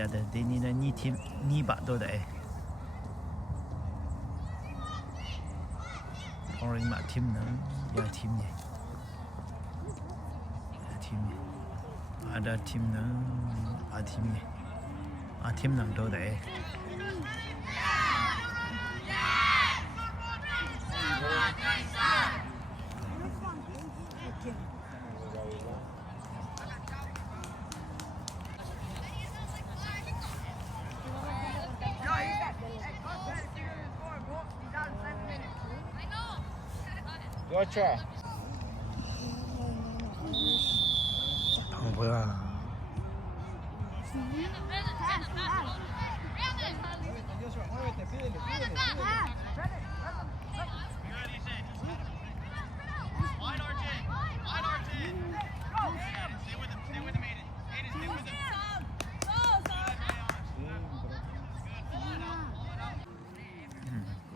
呀的，对你的泥巴都得。Orang mak tim nang, ya timnya. Timnya. Ada tim nang, timnya. Tim nang do deh. Joshua. Không phải là.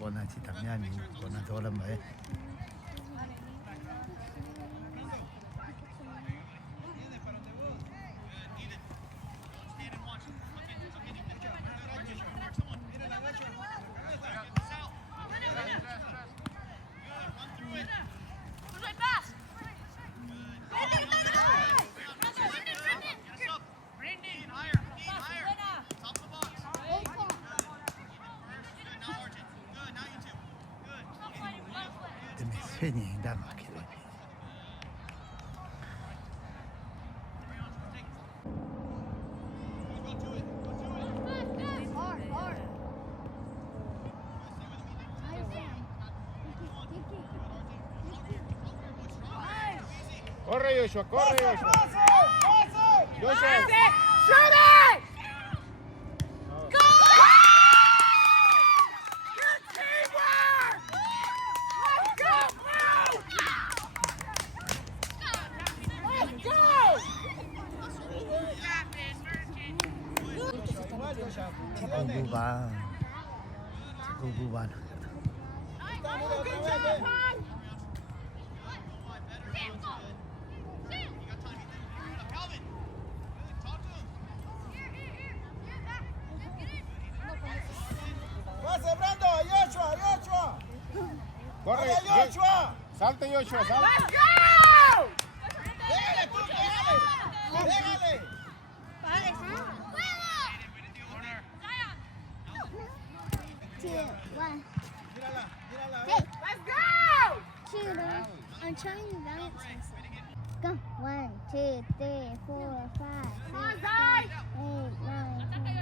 Con này chỉ tạm nha mình, con này thôi là mấy. 괜히 나 막히네. Corre Joshua, corre Joshua. Joshua. Shoot it! Go! Good teamwork! Let's go, Jago buban. Jago buban. Pase, Brando, Joshua. Corre, Joshua. Salte, Joshua, salte. Let's go! Déjale, tú, déjale. Two, one. Mírala. Let's go! Shooter. I'm trying to balance myself. Go. 1, 2, 3, 4, 5, 6, 7, 8, 9,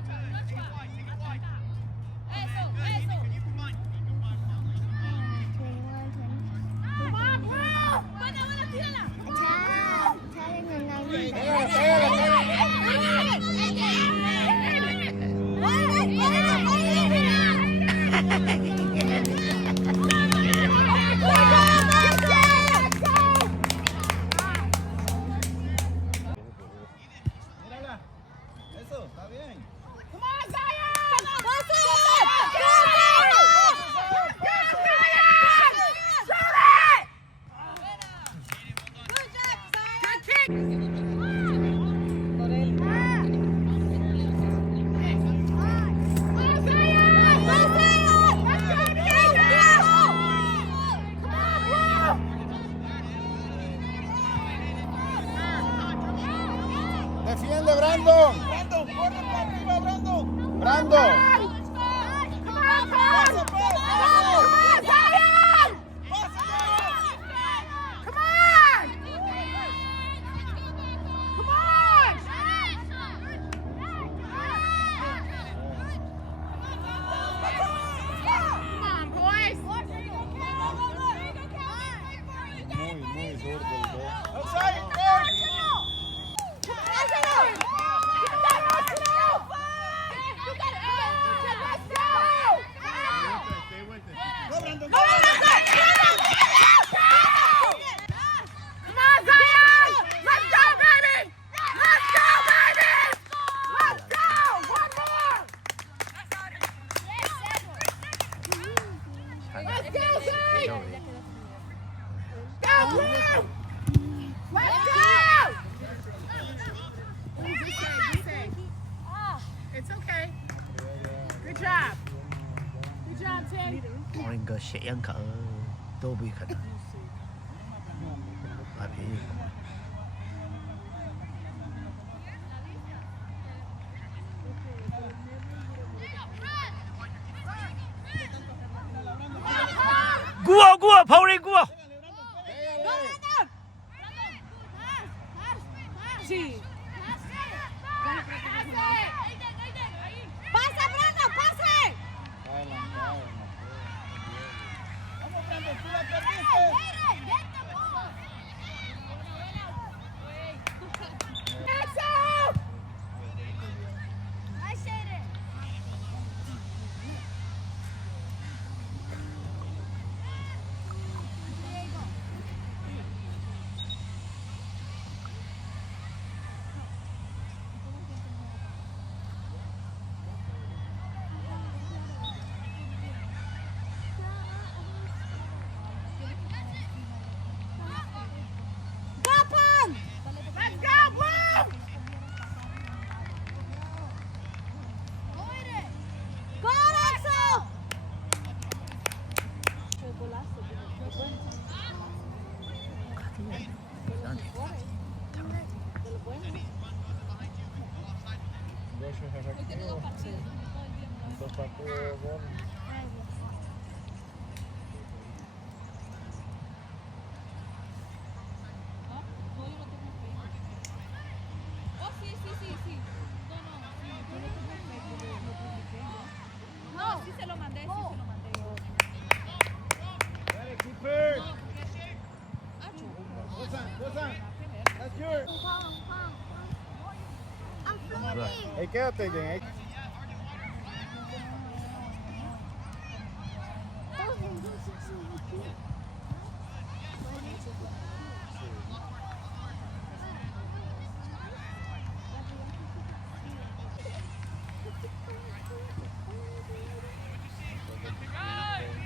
10, 11, 12, 13, Mírala. Eso, está bien. Come on, Zion! Defiende, Brandon. Brandon, corre para arriba. Orang ke Syek yang ke Tobi kana. Abi. Gua, Pauli gua. Sí. ¡Pasa, Brando! ¡Pase! Vamos, Brandon, tú la perdiste. Let's go, Blue! Go, Axel! Dos efectivos. Dos partidos de gol. No, sí se lo mandé, Dale, keeper. Gozan. That's yours. I'm floating. Hey, quédate bien. Hey.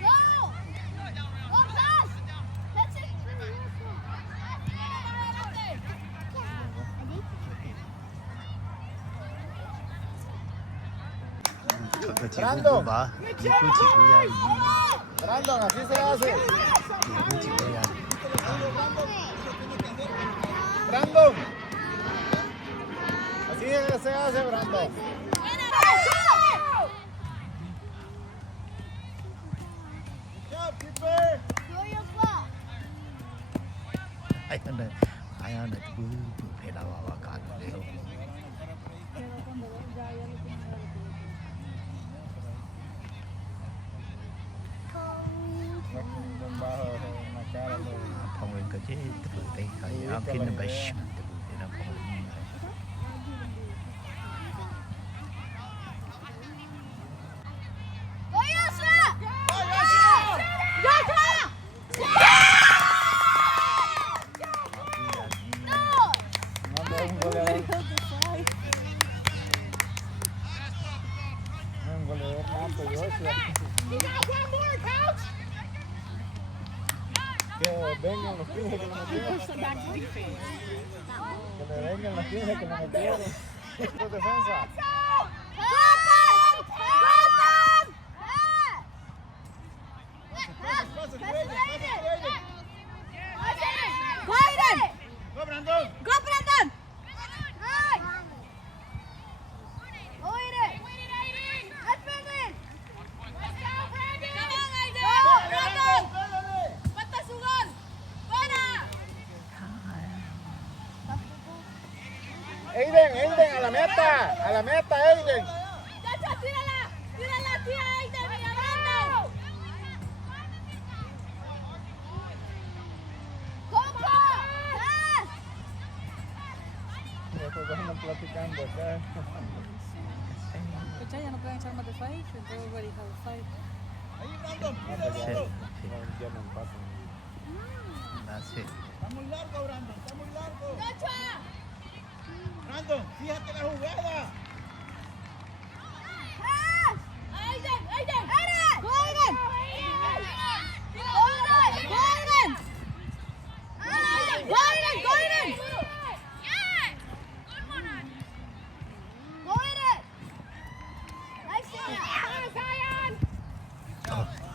Go! Go, pass! That's it. Kaka jibu ba. Iku jibu ya ini. Brandon, así se hace. Iku jibu ya. Brandon. Así se hace, Brandon. Good job, keeper. Go your ball. Ayah nak tu pela bawa kan leo. Bajo en la cara. Phong lên cái chứ từ từ khai áo kia nó bị sụp từ từ nó phong lên. Go, Yasha! Yasha! No! Manda un goleador. Un goleador nato, Joshua. You got one more, coach! Que vengan los 15 que le metieron. Que le vengan los 15 que le metieron. Dos defensa. Go, Brandon. Go, Brandon! ¡Mata su gol! ¡Fuera! Aiden, a la meta, Aiden. ¡Chacha, tírala! ¡Tírala, tía Aiden! ¡Brandon! Nosotros estamos platicando acá. Ya no pueden echar más de 5, everybody has 5. That's it. Ya no empatan. That's it. Está muy largo, Brandon, está muy largo. ¡Chacha! Brandon, fíjate la jugada. ¡Aiden! ¡Aiden! Go, Aiden!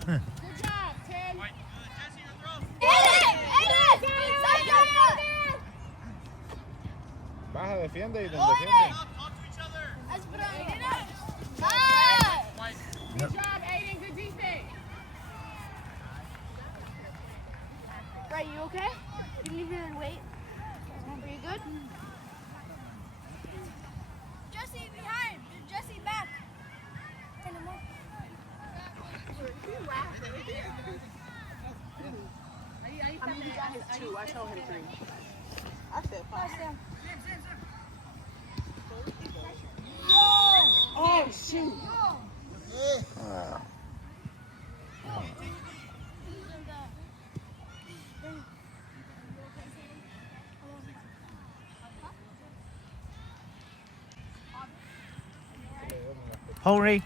Good Defiende, Aiden, defiende. That's Brian. Good job, Aiden. Good defense. Ray, you okay? You need to wait. Are you good? Jesse behind. Jesse back. I mean, he got his 2. I told him 3. I said 5. Oh, shoot. Hurry.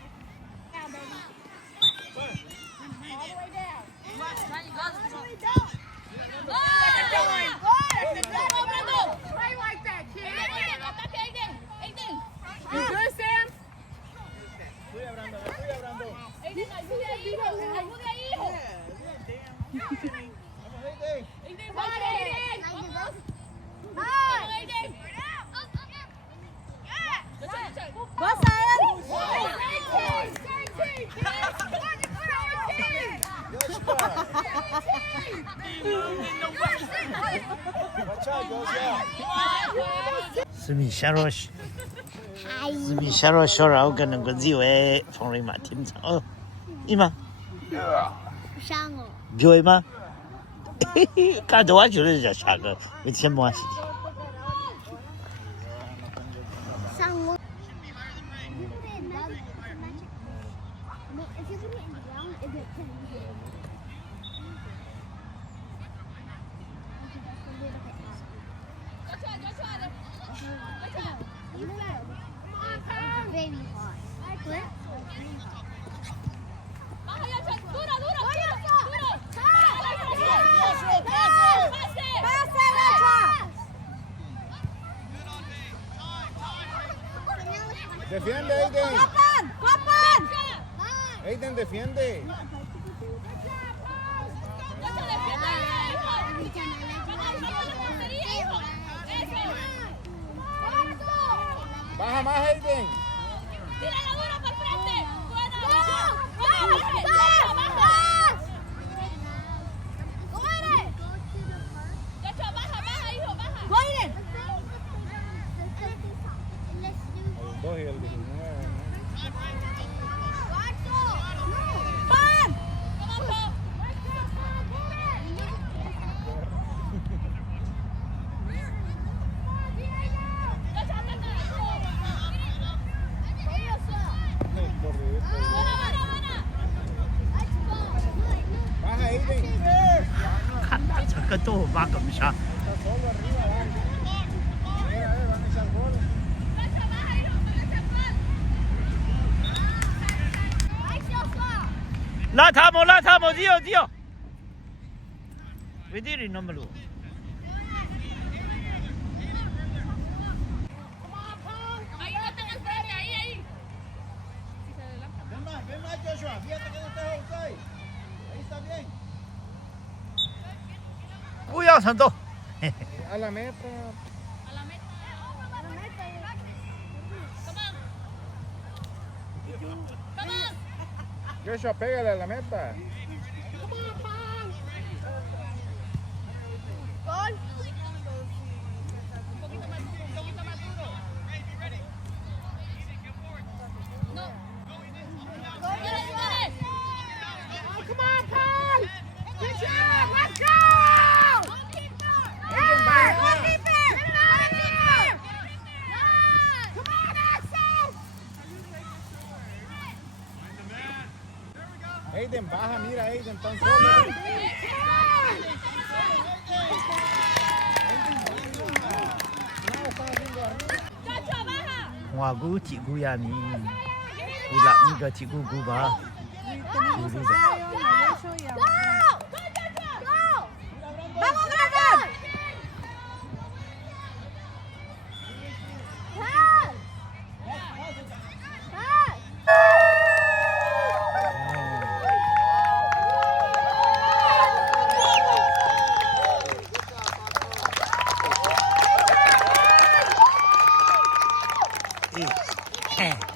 스미 샤로시 스미 샤로쇼라고 가는 거지 왜 펑리마 팀장 이마 상어. 묘이마 가져와 주려자 샤가 왜 뭐 하시지 상어. If you put it in the ground, it gets very hard. Defiende, Aiden. Aiden, defiende. Baja más, Aiden. ¡Tírala duro por frente! ¡Buena! ¡Baja, hijo, baja! El 2 y el 19. Baja, Aiden. 간다 저거 또 막음샤 Está solo arriba, dale. Mira, van a echar gol. 라타모 뛰어 왜 이리 넘어로 Ahí no están al frente, ahí. Ven más, Joshua. Fíjate que no te ahí. Ahí está bien. 우야산도 A la meta. A la meta. Come on. Joshua, pégale a la meta. Gol. Un poquito más duro. No. Dale. Come on, Paul. Good job. Let's go. Aiden, baja, mira, Aiden, tan solo. 와구 지구야니 우라 이거 지구 구바 ¡Vamos, Brandon! eat.